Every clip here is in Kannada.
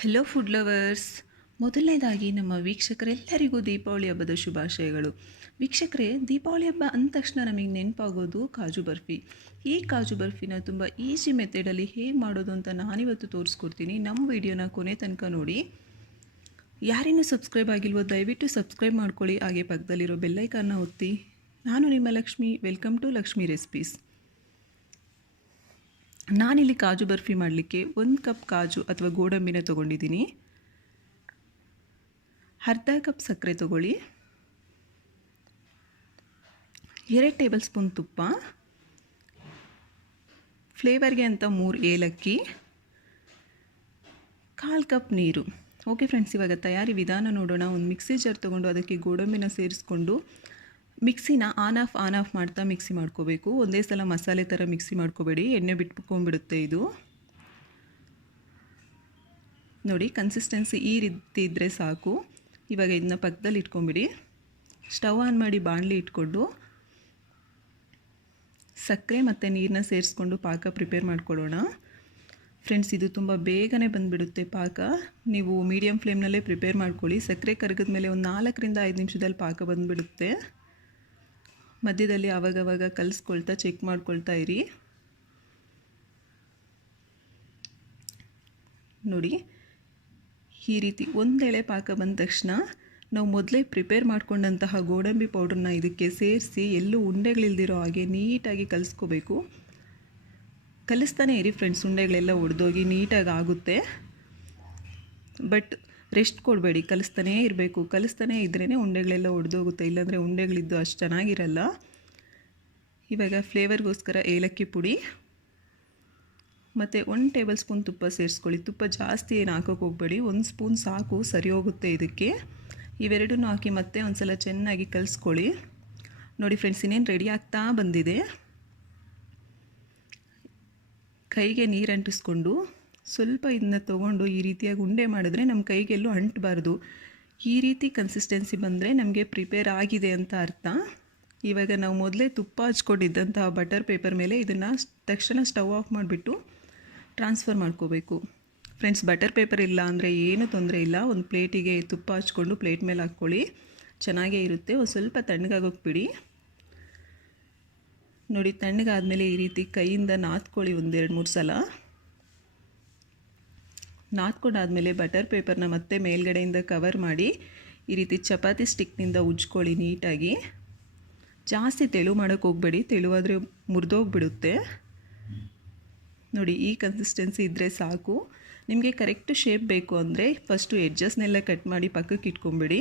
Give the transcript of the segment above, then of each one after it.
ಹೆಲೋ ಫುಡ್ ಲವರ್ಸ್, ಮೊದಲನೇದಾಗಿ ನಮ್ಮ ವೀಕ್ಷಕರೆಲ್ಲರಿಗೂ ದೀಪಾವಳಿ ಹಬ್ಬದ ಶುಭಾಶಯಗಳು. ವೀಕ್ಷಕರೇ, ದೀಪಾವಳಿ ಹಬ್ಬ ಅಂದ ತಕ್ಷಣ ನಮಗೆ ನೆನಪಾಗೋದು ಕಾಜು ಬರ್ಫಿ. ಈ ಕಾಜು ಬರ್ಫಿನ ತುಂಬ ಈಸಿ ಮೆಥಡಲ್ಲಿ ಹೇಗೆ ಮಾಡೋದು ಅಂತ ನಾನಿವತ್ತು ತೋರಿಸ್ಕೊಡ್ತೀನಿ. ನಮ್ಮ ವಿಡಿಯೋನ ಕೊನೆ ತನಕ ನೋಡಿ. ಯಾರಿನ್ನೂ ಸಬ್ಸ್ಕ್ರೈಬ್ ಆಗಿಲ್ವೋ ದಯವಿಟ್ಟು ಸಬ್ಸ್ಕ್ರೈಬ್ ಮಾಡ್ಕೊಳ್ಳಿ, ಹಾಗೆ ಪಕ್ಕದಲ್ಲಿರೋ ಬೆಲ್ಲೈಕಾನ್ನ ಒತ್ತಿ. ನಾನು ನಿಮ್ಮ Lakshmi, welcome to Lakshmi recipes. ನಾನಿಲ್ಲಿ ಕಾಜು ಬರ್ಫಿ ಮಾಡಲಿಕ್ಕೆ 1 ಕಪ್ ಕಾಜು ಅಥವಾ ಗೋಡಂಬಿನ ತೊಗೊಂಡಿದ್ದೀನಿ. ಅರ್ಧ ಕಪ್ ಸಕ್ಕರೆ ತೊಗೊಳ್ಳಿ, 2 ಟೇಬಲ್ ಸ್ಪೂನ್ ತುಪ್ಪ, ಫ್ಲೇವರ್ಗೆ ಅಂತ 3 ಏಲಕ್ಕಿ, 1/4 ಕಪ್ ನೀರು. ಓಕೆ ಫ್ರೆಂಡ್ಸ್, ಇವಾಗ ತಯಾರಿ ವಿಧಾನ ನೋಡೋಣ. ಒಂದು ಮಿಕ್ಸಿ ಜಾರ್ ತೊಗೊಂಡು ಅದಕ್ಕೆ ಗೋಡಂಬಿನ ಸೇರಿಸ್ಕೊಂಡು ಮಿಕ್ಸಿನ ಆನ್ ಆಫ್ ಮಾಡ್ತಾ ಮಿಕ್ಸಿ ಮಾಡ್ಕೋಬೇಕು. ಒಂದೇ ಸಲ ಮಸಾಲೆ ಥರ ಮಿಕ್ಸಿ ಮಾಡ್ಕೋಬೇಡಿ, ಎಣ್ಣೆ ಬಿಟ್ಕೊಂಡ್ಬಿಡುತ್ತೆ ಇದು. ನೋಡಿ, ಕನ್ಸಿಸ್ಟೆನ್ಸಿ ಈ ರೀತಿ ಇದ್ದರೆ ಸಾಕು. ಇವಾಗ ಇದನ್ನ ಪಕ್ಕದಲ್ಲಿ ಇಟ್ಕೊಂಬಿಡಿ. ಸ್ಟವ್ ಆನ್ ಮಾಡಿ ಬಾಣಲಿ ಇಟ್ಕೊಂಡು ಸಕ್ಕರೆ ಮತ್ತು ನೀರನ್ನ ಸೇರಿಸ್ಕೊಂಡು ಪಾಕ ಪ್ರಿಪೇರ್ ಮಾಡ್ಕೊಳ್ಳೋಣ. ಫ್ರೆಂಡ್ಸ್, ಇದು ತುಂಬ ಬೇಗನೆ ಬಂದುಬಿಡುತ್ತೆ ಪಾಕ. ನೀವು ಮೀಡಿಯಮ್ ಫ್ಲೇಮ್ನಲ್ಲೇ ಪ್ರಿಪೇರ್ ಮಾಡ್ಕೊಳ್ಳಿ. ಸಕ್ಕರೆ ಕರಗಿದ ಮೇಲೆ ಒಂದು 4ರಿಂದ 5 ನಿಮಿಷದಲ್ಲಿ ಪಾಕ ಬಂದುಬಿಡುತ್ತೆ. ಮಧ್ಯದಲ್ಲಿ ಆವಾಗವಾಗ ಕಲಿಸ್ಕೊಳ್ತಾ ಚೆಕ್ ಮಾಡ್ಕೊಳ್ತಾ ಇರಿ. ನೋಡಿ, ಈ ರೀತಿ ಒಂದೆಳೆ ಪಾಕ ಬಂದ ತಕ್ಷಣ ನಾವು ಮೊದಲೇ ಪ್ರಿಪೇರ್ ಮಾಡ್ಕೊಂಡಂತಹ ಗೋಡಂಬಿ ಪೌಡ್ರನ್ನ ಇದಕ್ಕೆ ಸೇರಿಸಿ ಎಲ್ಲೂ ಉಂಡೆಗಳಿಲ್ದಿರೋ ಹಾಗೆ ನೀಟಾಗಿ ಕಲಿಸ್ಕೋಬೇಕು. ಕಲಿಸ್ತಾನೆ ಇರಿ ಫ್ರೆಂಡ್ಸ್, ಉಂಡೆಗಳೆಲ್ಲ ಒಡೆದೋಗಿ ನೀಟಾಗಿ ಆಗುತ್ತೆ. ಬಟ್ ರೆಸ್ಟ್ ಕೊಡಬೇಡಿ, ಕಲಿಸ್ತಾನೇ ಇರಬೇಕು. ಕಲಿಸ್ತಾನೇ ಇದ್ರೇ ಉಂಡೆಗಳೆಲ್ಲ ಒಡೆದೋಗುತ್ತೆ, ಇಲ್ಲಾಂದರೆ ಉಂಡೆಗಳಿದ್ದು ಅಷ್ಟು ಚೆನ್ನಾಗಿರಲ್ಲ. ಇವಾಗ ಫ್ಲೇವರ್ಗೋಸ್ಕರ ಏಲಕ್ಕಿ ಪುಡಿ ಮತ್ತು 1 ಟೇಬಲ್ ಸ್ಪೂನ್ ತುಪ್ಪ ಸೇರಿಸ್ಕೊಳ್ಳಿ. ತುಪ್ಪ ಜಾಸ್ತಿ ಏನು ಹಾಕೋಕೆ ಹೋಗಬೇಡಿ, 1 ಸ್ಪೂನ್ ಸಾಕು, ಸರಿ ಹೋಗುತ್ತೆ ಇದಕ್ಕೆ. ಇವೆರಡನ್ನೂ ಹಾಕಿ ಮತ್ತೆ ಒಂದು ಸಲ ಚೆನ್ನಾಗಿ ಕಲಿಸ್ಕೊಳ್ಳಿ. ನೋಡಿ ಫ್ರೆಂಡ್ಸ್, ಇನ್ನೇನು ರೆಡಿ ಆಗ್ತಾ ಬಂದಿದೆ. ಕೈಗೆ ನೀರು ಅಂಟಿಸ್ಕೊಂಡು ಸ್ವಲ್ಪ ಇದನ್ನ ತೊಗೊಂಡು ಈ ರೀತಿಯಾಗಿ ಉಂಡೆ ಮಾಡಿದ್ರೆ ನಮ್ಮ ಕೈಗೆಲ್ಲೂ ಅಂಟಬಾರ್ದು. ಈ ರೀತಿ ಕನ್ಸಿಸ್ಟೆನ್ಸಿ ಬಂದರೆ ನಮಗೆ ಪ್ರಿಪೇರ್ ಆಗಿದೆ ಅಂತ ಅರ್ಥ. ಇವಾಗ ನಾವು ಮೊದಲೇ ತುಪ್ಪ ಹಚ್ಕೊಂಡಿದ್ದಂತಹ ಬಟರ್ ಪೇಪರ್ ಮೇಲೆ ಇದನ್ನು ತಕ್ಷಣ ಸ್ಟವ್ ಆಫ್ ಮಾಡಿಬಿಟ್ಟು ಟ್ರಾನ್ಸ್ಫರ್ ಮಾಡ್ಕೋಬೇಕು. ಫ್ರೆಂಡ್ಸ್, ಬಟರ್ ಪೇಪರ್ ಇಲ್ಲ ಅಂದರೆ ಏನೂ ತೊಂದರೆ ಇಲ್ಲ. ಒಂದು ಪ್ಲೇಟಿಗೆ ತುಪ್ಪ ಹಚ್ಕೊಂಡು ಪ್ಲೇಟ್ ಮೇಲೆ ಹಾಕ್ಕೊಳ್ಳಿ, ಚೆನ್ನಾಗೇ ಇರುತ್ತೆ. ಒಂದು ಸ್ವಲ್ಪ ತಣ್ಣಗಾಗೋಕೆ ಬಿಡಿ. ನೋಡಿ, ತಣ್ಣಗಾದಮೇಲೆ ಈ ರೀತಿ ಕೈಯಿಂದ ನಾದ್ಕೊಳ್ಳಿ 1-2-3 ಸಲ. ನಾದ್ಕೊಂಡಾದಮೇಲೆ ಬಟರ್ ಪೇಪರ್ನ ಮತ್ತೆ ಮೇಲ್ಗಡೆಯಿಂದ ಕವರ್ ಮಾಡಿ ಈ ರೀತಿ ಚಪಾತಿ ಸ್ಟಿಕ್ನಿಂದ ಉಜ್ಕೊಳ್ಳಿ ನೀಟಾಗಿ. ಜಾಸ್ತಿ ತೆಳು ಮಾಡೋಕ್ಕೆ ಹೋಗಬೇಡಿ, ತೆಳುವಾದರೆ ಮುರಿದೋಗ್ಬಿಡುತ್ತೆ. ನೋಡಿ, ಈ ಕನ್ಸಿಸ್ಟೆನ್ಸಿ ಇದ್ದರೆ ಸಾಕು. ನಿಮಗೆ ಕರೆಕ್ಟ್ ಶೇಪ್ ಬೇಕು ಅಂದರೆ ಫಸ್ಟು ಎಡ್ಜಸ್ನೆಲ್ಲ ಕಟ್ ಮಾಡಿ ಪಕ್ಕಕ್ಕೆ ಇಟ್ಕೊಂಬಿಡಿ.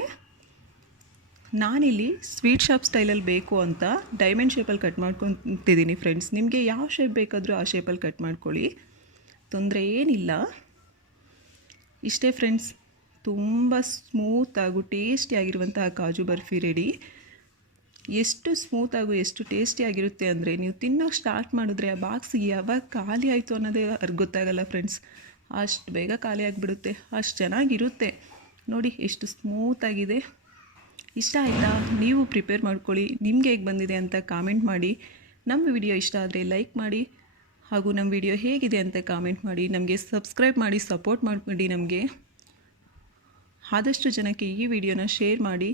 ನಾನಿಲ್ಲಿ ಸ್ವೀಟ್ ಶಾಪ್ ಸ್ಟೈಲಲ್ಲಿ ಬೇಕು ಅಂತ ಡೈಮಂಡ್ ಶೇಪಲ್ಲಿ ಕಟ್ ಮಾಡ್ಕೊತಿದ್ದೀನಿ ಫ್ರೆಂಡ್ಸ್. ನಿಮಗೆ ಯಾವ ಶೇಪ್ ಬೇಕಾದರೂ ಆ ಶೇಪಲ್ಲಿ ಕಟ್ ಮಾಡ್ಕೊಳ್ಳಿ, ತೊಂದರೆ ಏನಿಲ್ಲ. ಇಷ್ಟೇ ಫ್ರೆಂಡ್ಸ್, ತುಂಬ ಸ್ಮೂತಾಗೂ ಟೇಸ್ಟಿಯಾಗಿರುವಂತಹ ಕಾಜು ಬರ್ಫಿ ರೆಡಿ. ಎಷ್ಟು ಸ್ಮೂತಾಗೂ ಎಷ್ಟು ಟೇಸ್ಟಿಯಾಗಿರುತ್ತೆ ಅಂದರೆ ನೀವು ತಿನ್ನೋಕೆ ಸ್ಟಾರ್ಟ್ ಮಾಡಿದ್ರೆ ಆ ಬಾಕ್ಸ್ ಯಾವಾಗ ಖಾಲಿ ಆಯಿತು ಅನ್ನೋದೇ ಗೊತ್ತಾಗಲ್ಲ ಫ್ರೆಂಡ್ಸ್. ಅಷ್ಟು ಬೇಗ ಖಾಲಿ ಆಗಿಬಿಡುತ್ತೆ, ಅಷ್ಟು ಚೆನ್ನಾಗಿರುತ್ತೆ. ನೋಡಿ ಎಷ್ಟು ಸ್ಮೂತಾಗಿದೆ. ಇಷ್ಟ ಆಯಿತಾ? ನೀವು ಪ್ರಿಪೇರ್ ಮಾಡ್ಕೊಳ್ಳಿ. ನಿಮಗೆ ಹೇಗೆ ಬಂದಿದೆ ಅಂತ ಕಾಮೆಂಟ್ ಮಾಡಿ. ನಮ್ಮ ವಿಡಿಯೋ ಇಷ್ಟ ಆದರೆ ಲೈಕ್ ಮಾಡಿ, ಹಾಗೂ ನಮ್ಮ ವಿಡಿಯೋ ಹೇಗಿದೆ ಅಂತ ಕಾಮೆಂಟ್ ಮಾಡಿ. ನಮಗೆ ಸಬ್ಸ್ಕ್ರೈಬ್ ಮಾಡಿ ಸಪೋರ್ಟ್ ಮಾಡಿಬಿಡಿ. ನಮಗೆ ಆದಷ್ಟು ಜನಕ್ಕೆ ಈ ವಿಡಿಯೋನ ಶೇರ್ ಮಾಡಿ.